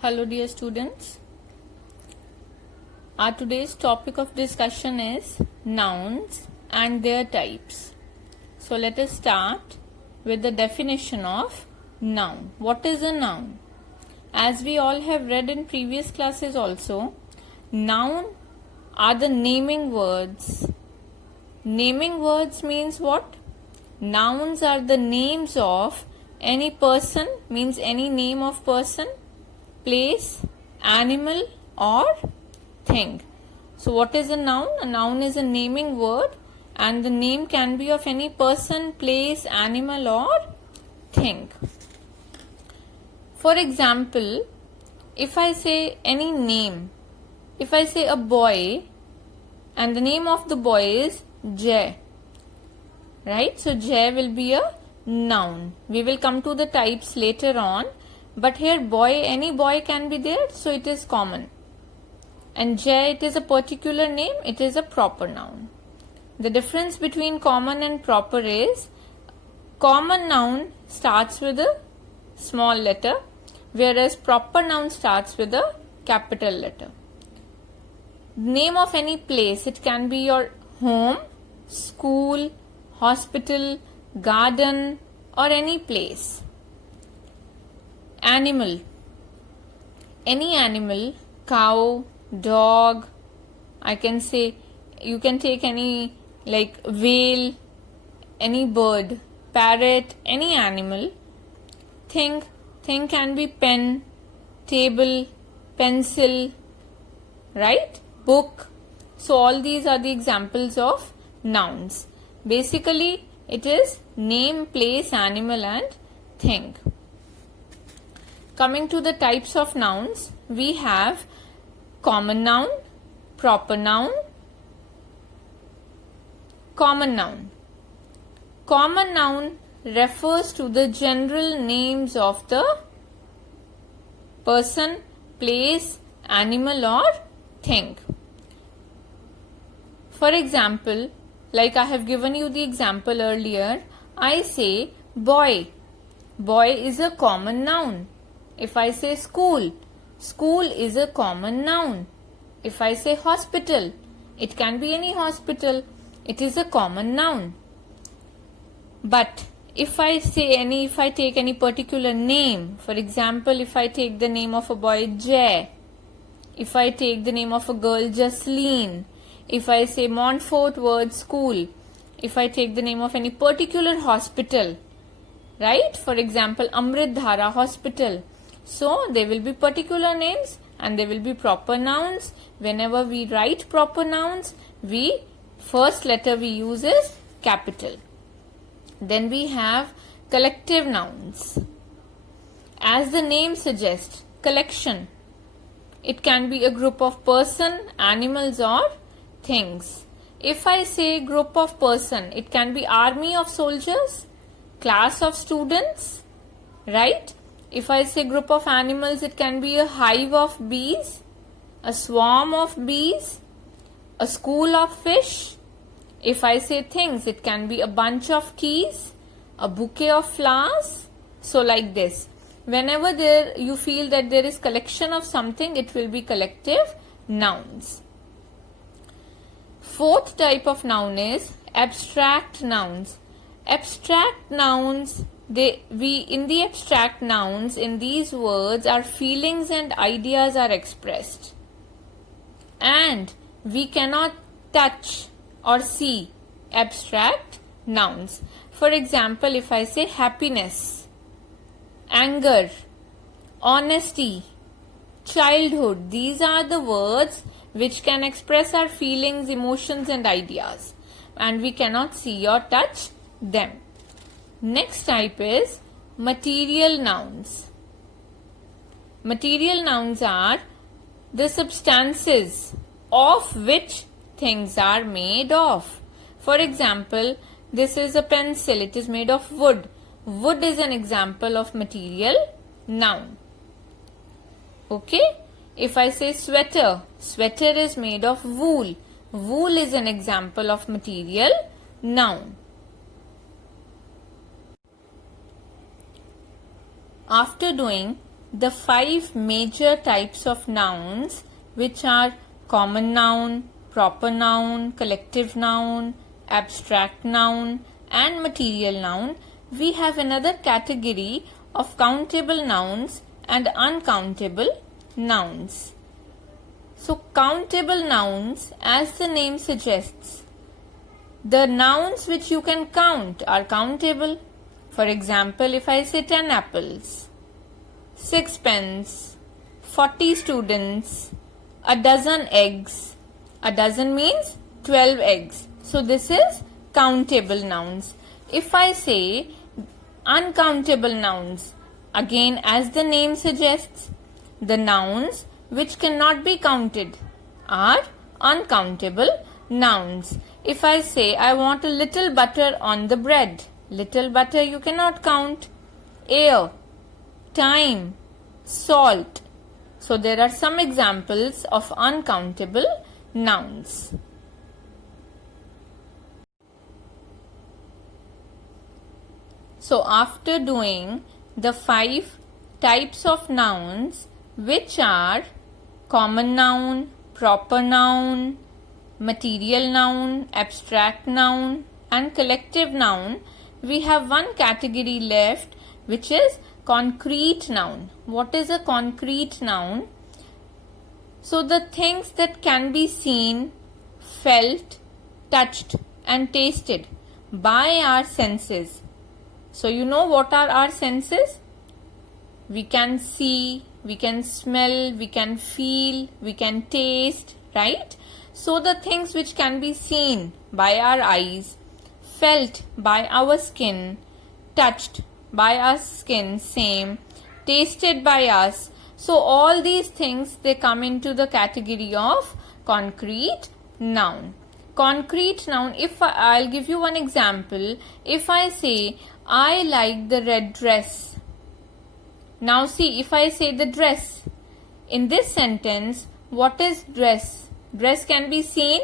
Hello dear students. Our today's topic of discussion is nouns and their types. So let us start with the definition of noun. What is a noun? As we all have read in previous classes also, noun are the naming words. Naming words means what? Nouns are the names of any person, means any name of person, place, animal or thing. So what is a noun? A noun is a naming word and the name can be of any person, place, animal or thing. For example, if I say any name, if I say a boy and the name of the boy is Jay, right? So Jay will be a noun. We will come to the types later on. But here boy, any boy can be there, so it is common. And Jay, it is a particular name, it is a proper noun. The difference between common and proper is, common noun starts with a small letter, whereas proper noun starts with a capital letter. Name of any place, it can be your home, school, hospital, garden or any place. Animal, any animal, cow, dog, I can say, you can take any like whale, any bird, parrot, any animal. Thing can be pen, table, pencil, right? Book. So all these are the examples of nouns. Basically it is name, place, animal and thing. Coming to the types of nouns, we have common noun, proper noun, common noun. Common noun refers to the general names of the person, place, animal or thing. For example, like I have given you the example earlier, I say boy. Boy is a common noun. If I say school, school is a common noun. If I say hospital, it can be any hospital. It is a common noun. But if I take any particular name, for example, if I take the name of a boy Jay, if I take the name of a girl Jasleen, if I say Montfort Word School, if I take the name of any particular hospital, right? For example, Amrit Dhara Hospital. So there will be particular names and there will be proper nouns. Whenever we write proper nouns, first letter we use is capital. Then we have collective nouns. As the name suggests, collection. It can be a group of person, animals or things. If I say group of person, it can be army of soldiers, class of students, right? If I say group of animals, it can be a hive of bees, a swarm of bees, a school of fish. If I say things, it can be a bunch of keys, a bouquet of flowers. So like this. Whenever you feel that there is collection of something, it will be collective nouns. Fourth type of noun is abstract nouns. Abstract nouns, in the abstract nouns, in these words, our feelings and ideas are expressed. And we cannot touch or see abstract nouns. For example, if I say happiness, anger, honesty, childhood, these are the words which can express our feelings, emotions and ideas. And we cannot see or touch them. Next type is material nouns. Material nouns are the substances of which things are made of. For example, this is a pencil. It is made of wood. Wood is an example of material noun. Okay? If I say sweater, sweater is made of wool. Wool is an example of material noun. After doing the 5 major types of nouns, which are common noun, proper noun, collective noun, abstract noun, and material noun, we have another category of countable nouns and uncountable nouns. So, countable nouns, as the name suggests, the nouns which you can count are countable. For example, if I say 10 apples, 6 pens, 40 students, a dozen eggs. A dozen means 12 eggs. So this is countable nouns. If I say uncountable nouns, again as the name suggests, the nouns which cannot be counted are uncountable nouns. If I say I want a little butter on the bread, little butter you cannot count. Air, time, salt. So there are some examples of uncountable nouns. So after doing the 5 types of nouns, which are common noun, proper noun, material noun, abstract noun, and collective noun, we have one category left, which is concrete noun. What is a concrete noun? So the things that can be seen, felt, touched, and tasted by our senses. So you know what are our senses? We can see, we can smell, we can feel, we can taste, right? So the things which can be seen by our eyes, felt by our skin, touched by our skin, same, tasted by us. So all these things, they come into the category of concrete noun. Concrete noun, if I'll give you one example. If I say, I like the red dress. Now see, if I say the dress, in this sentence, what is dress? Dress can be seen,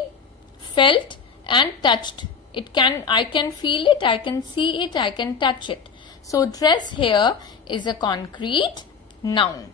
felt, and touched. I can feel it, I can see it, I can touch it. So dress here is a concrete noun.